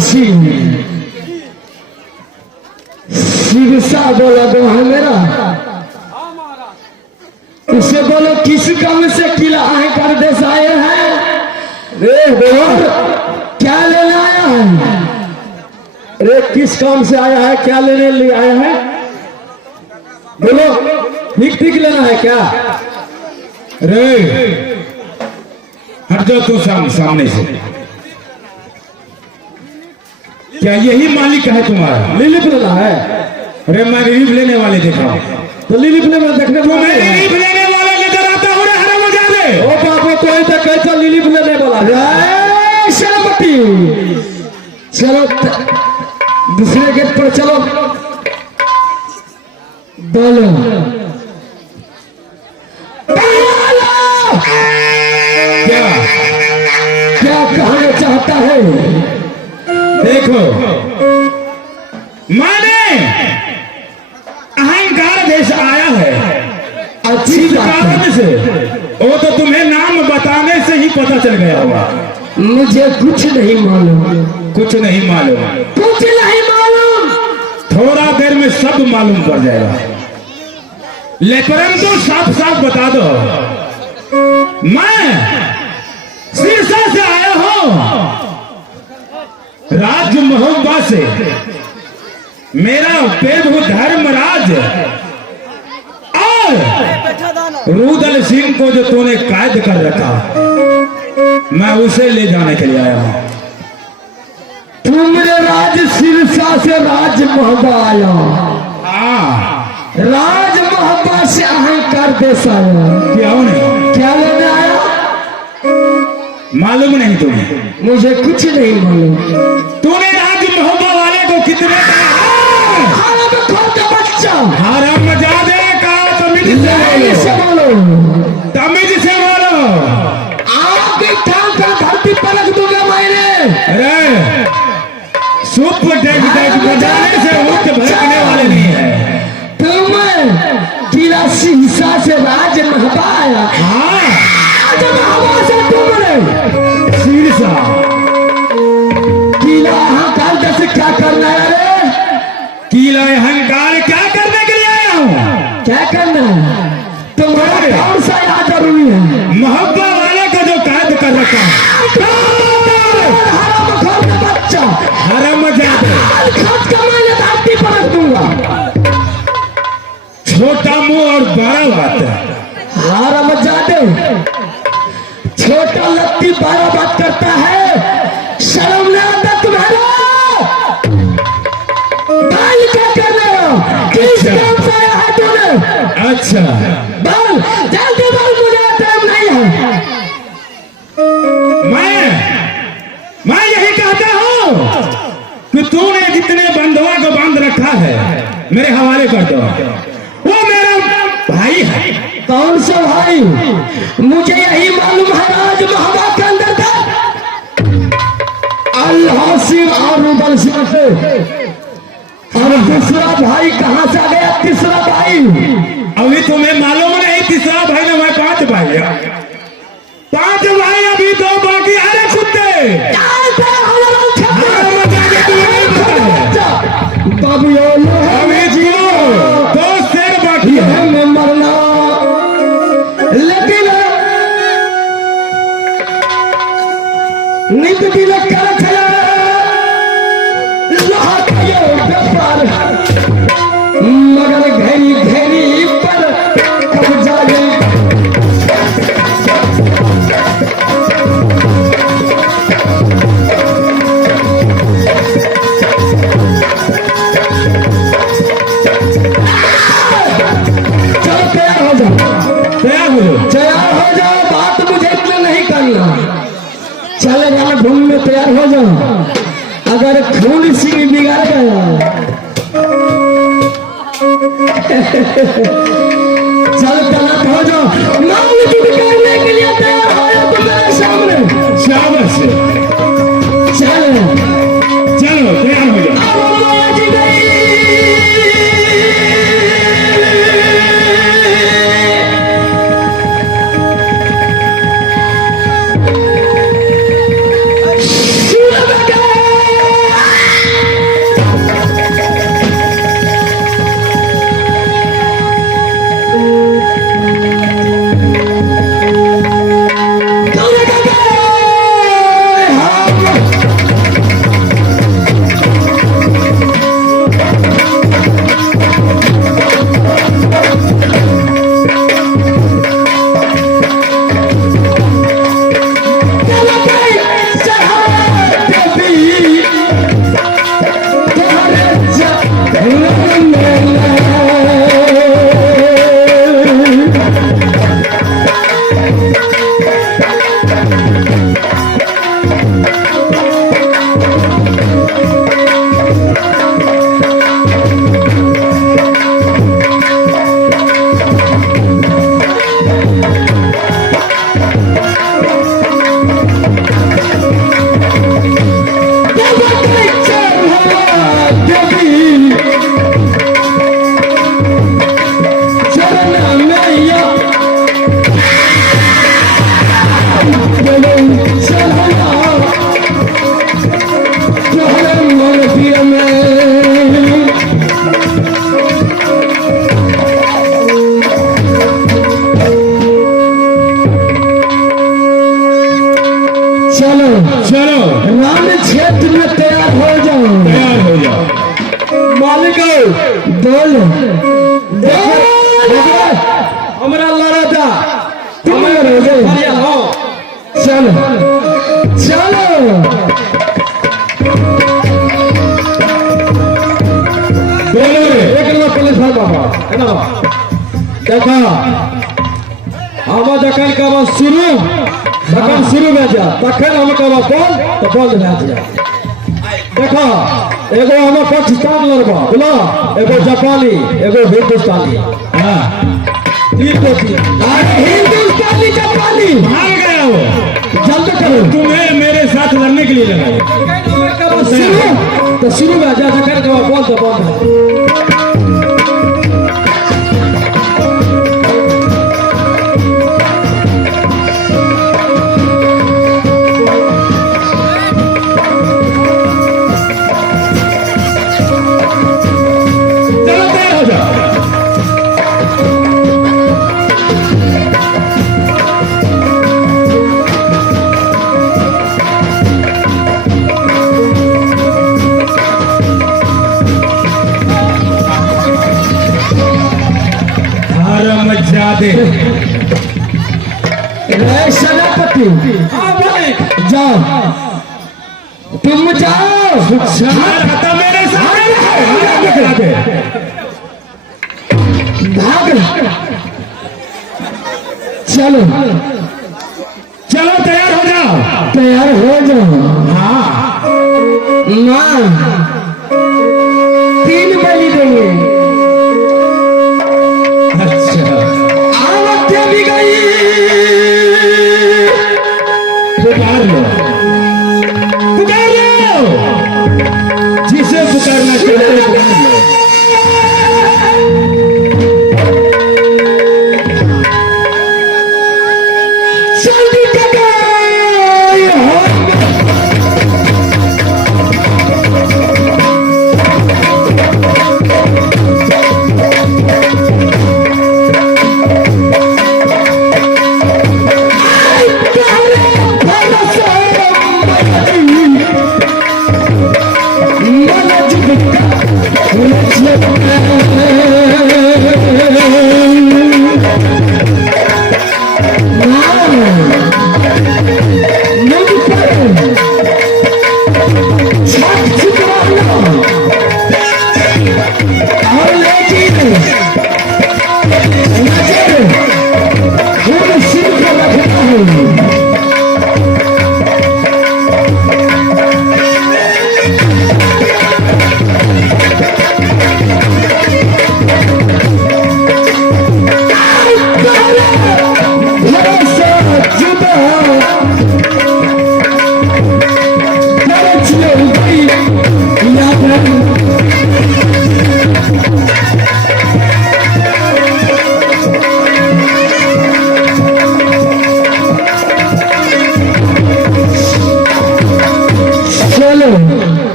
शिव शिवसा बोला दो है मेरा। उसे बोलो किस काम से किला है कर देश आए हैं। और क्या लेने आया है? अरे किस काम से आया है, क्या लेने लिए आया है? बोलो ठीक ठीक लेना है क्या? रे हट जाओ तू सामने से। क्या यही मालिक है तुम्हारा? लिलिप लेना है? अरे मैं रिलीफ लेने वाले देखा हूं। तो लिलिप लेना देखने को मैं रिलीफ लेने वाला लेकर आता हूँ। हरा मजा दे। ओ बाबू तो ऐसा कैसा लिलिप लेने वाला है? शर्मती चलो दूसरे गेट पर चलो। बोलो क्या क्या कहना चाहता है? देखो मैंने अहंकार देश आया है। अच्छी इस बात है। कारण से वो तो तुम्हें नाम बताने से ही पता चल गया होगा। मुझे कुछ नहीं मालूम। कुछ नहीं मालूम? कुछ नहीं मालूम। थोड़ा देर में सब मालूम पड़ जाएगा। लेकिन तो साफ साफ बता दो। मैं शीर्षा से आया हूं, राज्य महोबा से। मेरा प्रभु धर्मराज और रुदल सिंह को जो तूने कैद कर रखा, मैं उसे ले जाने के लिए आया हूं। तुमने राज शीर्षा से राज महोबा आया। हाँ, राज महोबा से अहंकार देश आया। क्यों नहीं? क्या लेने आया? मालूम नहीं तुम्हें? मुझे कुछ नहीं मालूम। तूने राज महोबा वाले को कितने बच्चा हराम मजादे का तमीज से बोलो। तमीज से बोलो। आपके काम का धरती पलट दूंगा मैंने। अरे सुप डेग बजाने से उठ भड़कने वाले नहीं है। तुम किला शीशा से राज महबा आया। हाँ, राज महबा से तुमने शीर्षा किला अहंकार जैसे क्या करना है? रे किला अहंकार क्या करने के लिए आया हूँ? क्या करना है तुम्हारा? कौन सा याद जरूरी है? मोहब्बा वाले का जो कैद कर रखा बच्चा हराम मजादे। खर्च का मैंने धरती पलट दूंगा। छोटा मुंह और बड़ा बात है। हराम जादे छोटा लत्ती 12 बात करता है। शर्म नहीं आता तुम्हारा? भाई क्या कर रहे हो? किस काम से आया है तूने? अच्छा, बोल जल्दी बोल, मुझे टाइम नहीं है। मैं यही कहता हूँ कि तूने जितने बंधुओं को बांध रखा है मेरे हवाले कर दो। वो मेरा भाई है। कौन सा भाई? मुझे यही मालूम है राज महोबा के अंदर था अल्लाह सिंह और रुदल सिंह से। और दूसरा भाई कहां से आ गया? तीसरा भाई अभी तुम्हें मालूम नहीं? तीसरा भाई ने मैं 5 भाई। 5 भाई अभी 2 बाकी। अरे कुत्ते अभी जियो 2 शेर बाकी है। में मरना लेकिन नित तिलक कर चला लोहा का ये व्यापार मगर घेरी घेरी पर कब्जा ले। तैयार हो जाओ। बात मुझे इतना नहीं करना। चले जाना घूम में तैयार हो जाओ। अगर खून सिंह बिगाड़ गया चल तैयार हो जाओ। मांग बिगाड़ने के लिए तैयार हो जाओ तुम मेरे सामने। शाबाश, चलो चलो तैयार हो जाओ। Shoot him again! बोल हमारा लड़ा तुम हो। चलो चलो एक नंबर पुलिस भाई बाबा है ना देखा हम जखन का शुरू में जा तखन हम कहब बोल तो बोल भए जा देखा एगो हम पाकिस्तान लड़बा बोला एगो जापानी एगो हिंदुस्तानी हाँ हिंदुस्तानी जापानी भाग गया वो। जल्द करो तुम्हें मेरे साथ लड़ने के लिए लगाया। तो शुरू में जा जखन कहब बोल तो बोल दे सेनापति जाओ तुम जाओ खत्म मेरे साथ भाग चलो चलो तैयार हो जाओ। तैयार हो जाओ। हाँ माँ 3 बलि देंगे। अच्छा आवत्य भी गई पुकार लो जिसे पुकारना चाहिए पुकार लो। जल्दी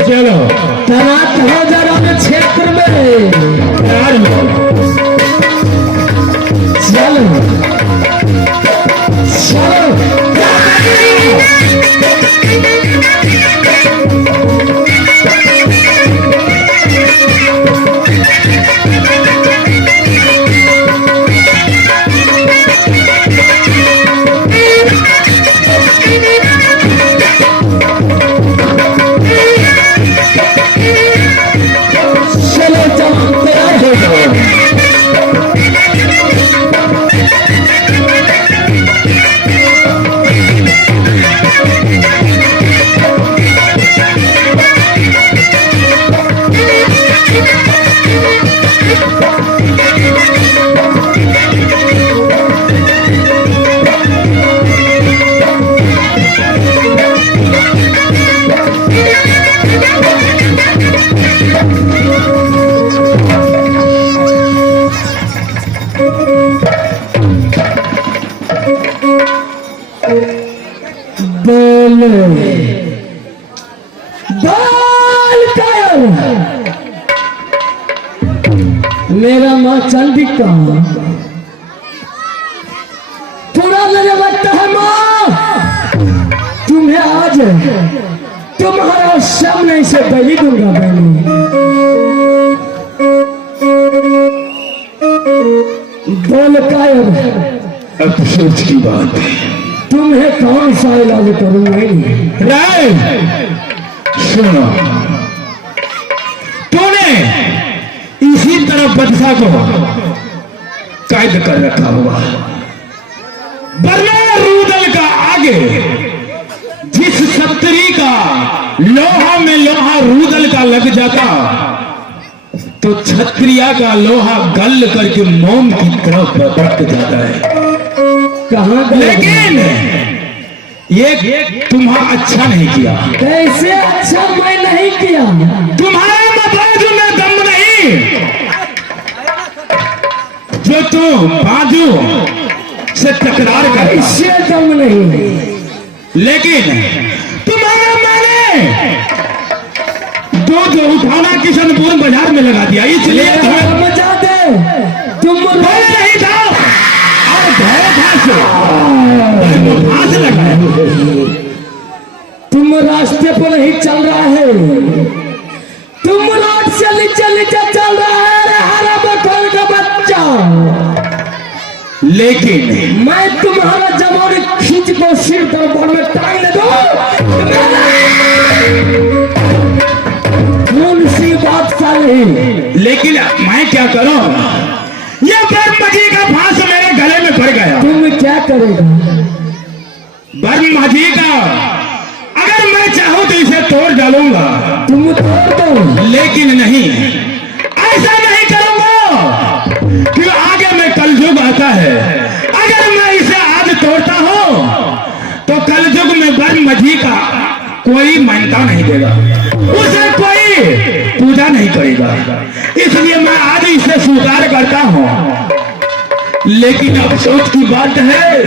चलो तैनात हो जाओ क्षेत्र में। तैयार हो चलो मेरा माँ चंडी का पूरा मेरे वक्त है माँ। तुम्हें आज तुम्हारा सामने से बलि दूंगा बहनी। बोल कायम है। अफसोस की बात है। तुम्हें कौन सा इलाज करूंगा? राय सुनो, तूने इसी तरह बदसा को कैद कर रखा हुआ, वरना रूदल का आगे जिस सत्तरी का लोहा में लोहा रूदल का लग जाता तो छत्रिया का लोहा गल करके मोम की तरफ बढ़ जाता है। कहाँ गए? लेकिन ये तुम्हारा अच्छा नहीं किया। कैसे अच्छा मैं नहीं किया? तुम्हारे बाजू में दम नहीं, जो तुम बाजू से तकरार कर, इससे दम नहीं। लेकिन तुम्हारे मैंने दूध उठाना किशनपुर बाजार में लगा दिया, इसलिए तुम्हें बचा दे। तुम बोले नहीं था और घास लगाए। तुम रास्ते पर नहीं चल रहा है, तुम रोड से नीचे नीचे चल रहा है। अरे हरा बकल का बच्चा, लेकिन मैं तुम्हारा जवान खींच को सिर दरबार में टांग दो। कौन सी बात साली? लेकिन मैं क्या करूं? ये ब्रह्म जी का फांस मेरे गले में पड़ गया। तुम क्या करेगा? ब्रह्म जी का अगर मैं चाहूं तो इसे तोड़ डालूंगा। तुम तोड़ दो, लेकिन नहीं, ऐसा नहीं करूंगा कि आगे में कलयुग आता है। अगर मैं इसे आज तोड़ता हूं तो कलयुग में ब्रह्म जी का कोई मान्यता नहीं देगा, उसे कोई पूजा नहीं करेगा। इसलिए मैं आज इसे स्वीकार करता हूं। लेकिन अफसोस की बात है,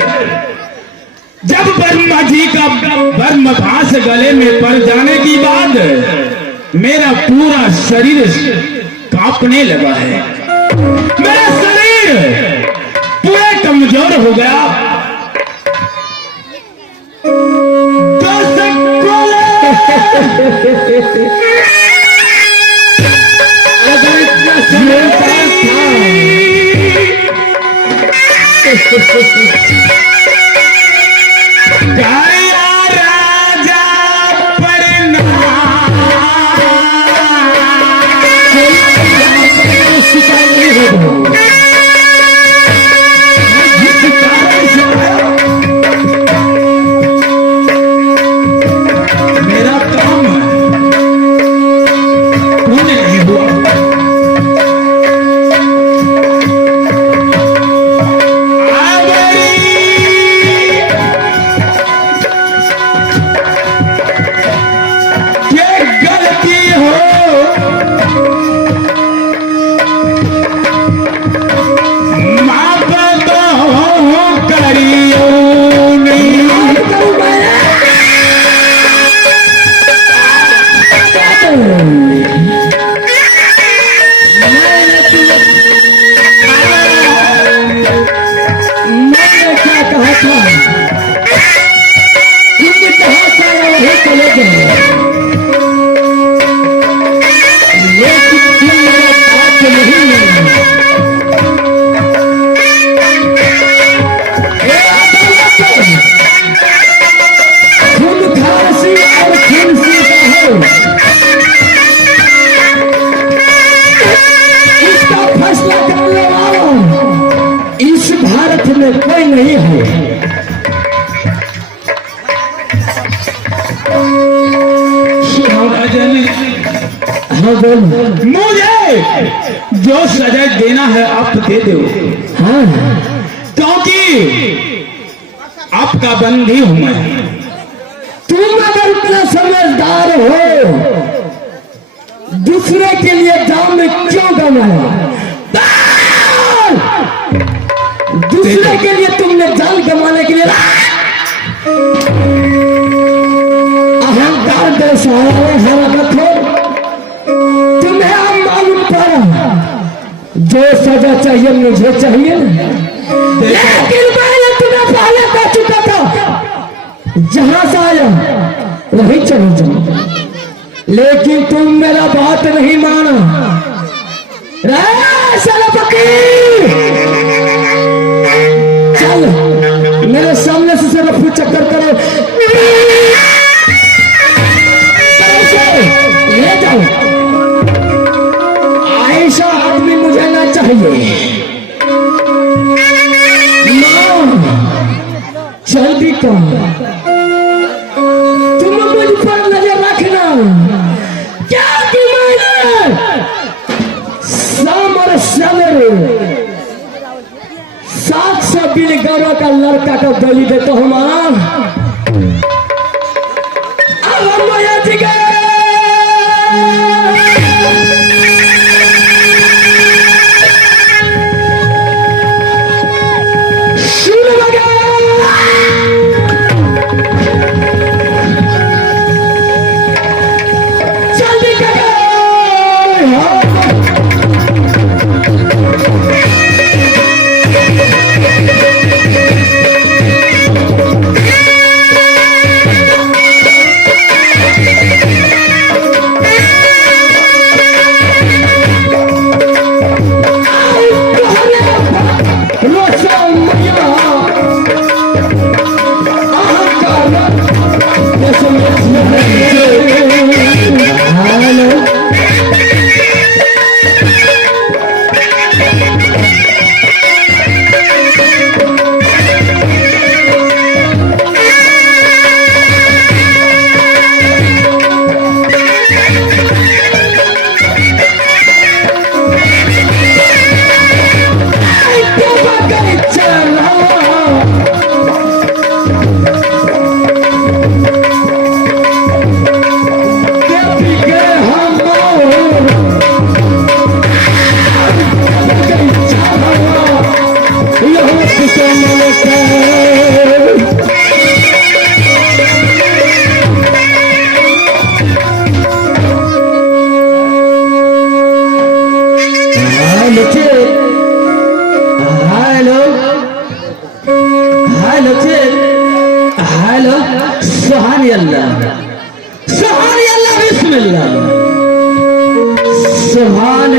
जब ब्रह्मा जी का ब्रह्म भास गले में पड़ जाने की बाद मेरा पूरा शरीर कांपने लगा है। मेरा शरीर पूरा कमजोर हो गया। अगर इतना समझदार था राजा परना शिकार नहीं होगा। मेरा काम पूर्ण नहीं हुआ। ये गलती हो माफ तो करियो नहीं। मैंने क्या कहा था? तुम जहां से वहीं चले गए, लेकिन तुम मेरा साथ नहीं लेना। खून खांसी और खून सीता है, इसका फैसला करने वाला इस भारत में कोई नहीं है। राजन, हाँ बोल। मुझे जो सजा देना है आप दे दो, हाँ क्योंकि आपका बंदी हूं मैं। तुम अगर इतना समझदार हो, दूसरे के लिए जान में क्यों गंवाया? दूसरे के लिए तुमने जान गंवाने के लिए अहंकार दर्शाया हरा मत हो। तुम्हें अब मालूम पड़ा जो सजा चाहिए मुझे चाहिए, लेकिन मैंने तुम्हें पहले कह चुका था जहां से आया वहीं चले जाओ, लेकिन तुम मेरा बात नहीं माना। रे साला फकीर, ले जाओ। ऐसा आदमी मुझे ना चाहिए। जल्दी करो, तुम मुझ पर नजर रखना। क्या कि मैंने समर सवेरे 700 बिल गौरव का लड़का को बलि देता हूँ मां। अब हम सुभान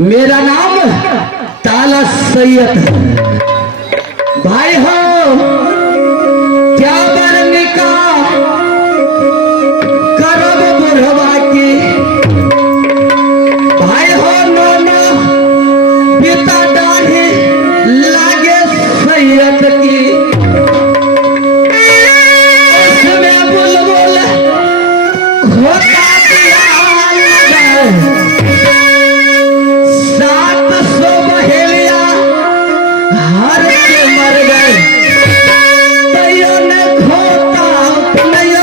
मेरा नाम सैयद है भाई हो क्या बरनी का करब बुढ़वा की भाई हो नोना पिता दाढ़ी लागे सैयद की उसमें बुलबुल होता दिया सात सौ बहेलिया हर के मर गए तैयो ने खोता नहीं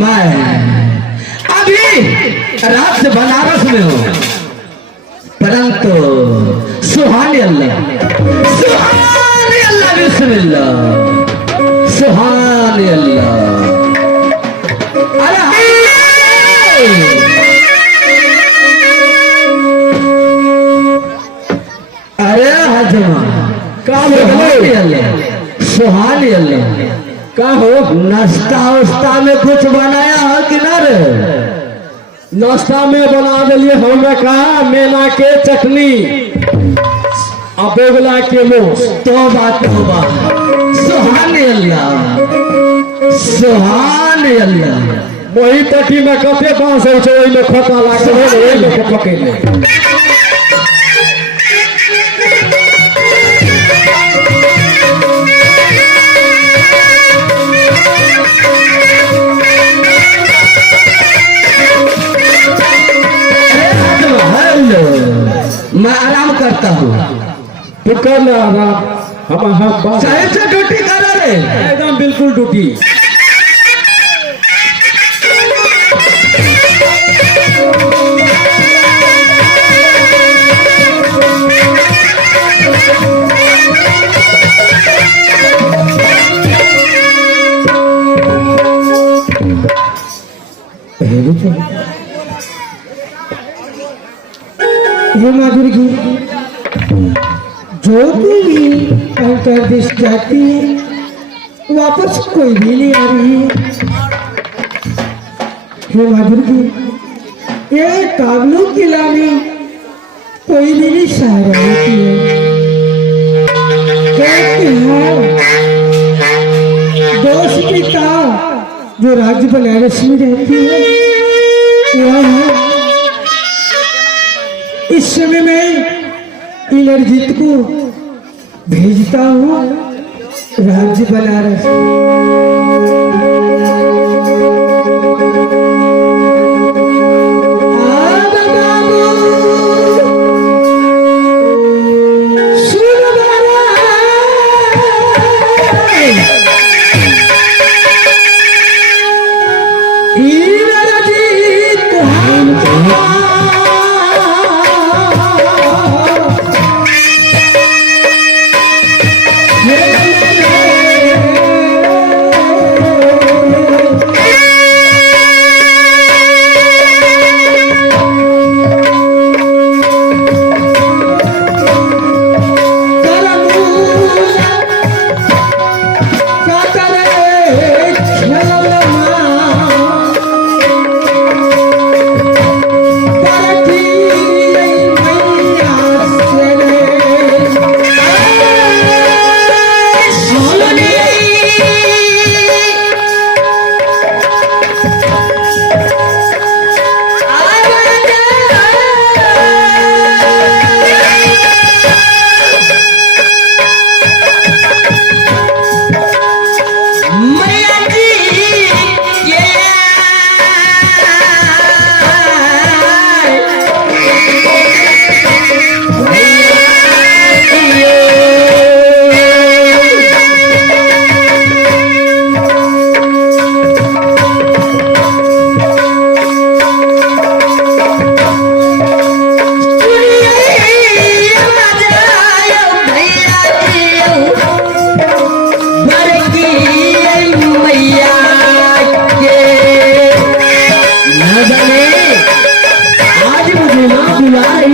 मैं अभी रात से बनारस में हूँ परंतु सुहानी अल्लाह बिस्मिल्लाह सुहानी अल्लाह अरे हजमा सुहानी अल्लाह का हो नाश्ता उस्ता में कुछ बनाया हो कि ना रे नाश्ता में बना दिलिए हमने कहा मेना के चटनी अबेगला के मुंह तौबा तौबा सुहान अल्लाह सुहान अल्लाह वही टटी में कते बांस है वही में खोता लागल है वही में पकड़ले मैं आराम करता हूँ तू कर ले आराम हम साहेब से ड्यूटी करो रे एकदम बिल्कुल ड्यूटी हे माधुरी जी जो भी अंतर्देश जाती है वापस कोई भी नहीं आ रही है। हे माधुरी जी ये काबलू किला में कोई भी नहीं सहारा होती है। कहते हैं दोस्त पिता जो राज्य बनारस में रहती है वह इस समय मैं इंद्रजीत को भेजता हूँ राज्य बनारस।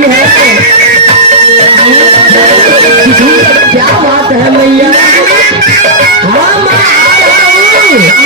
रही है। क्या बात है मैया? हाँ माँ आ रहा हूँ।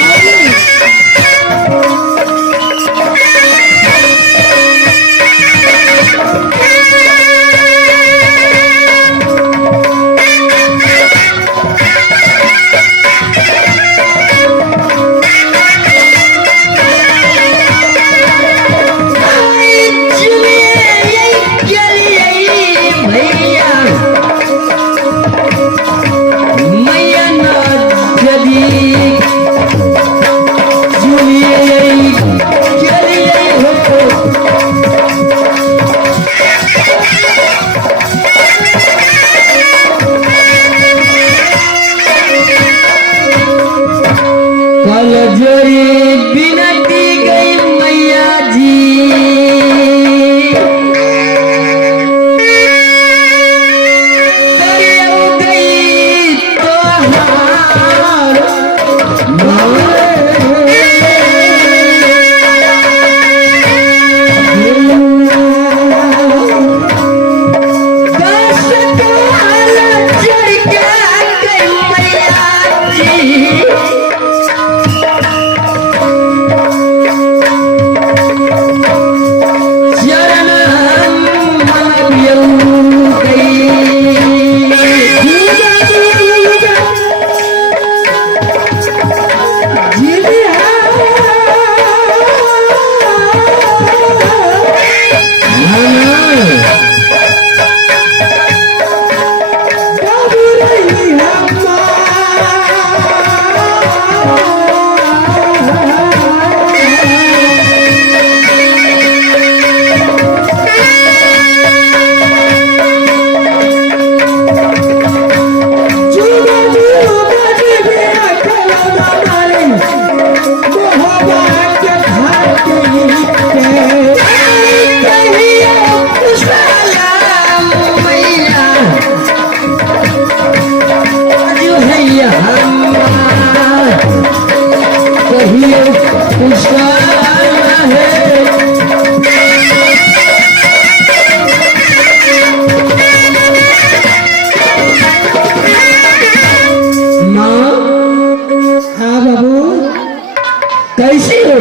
कैसी हो?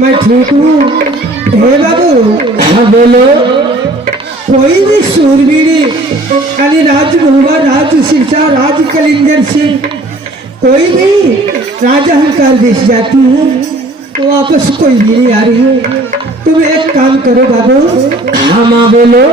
मैं ठीक हूँ। हे बाबू, हाँ बोलो। कोई भी सूरवीर यानी राज बहुआ, राज शिक्षा, राज कलिंगर सिंह, कोई भी राजा अहंकार देश जाती हूँ तो वापस कोई भी नहीं आ रही है। तुम एक काम करो बाबू। हाँ माँ बोलो।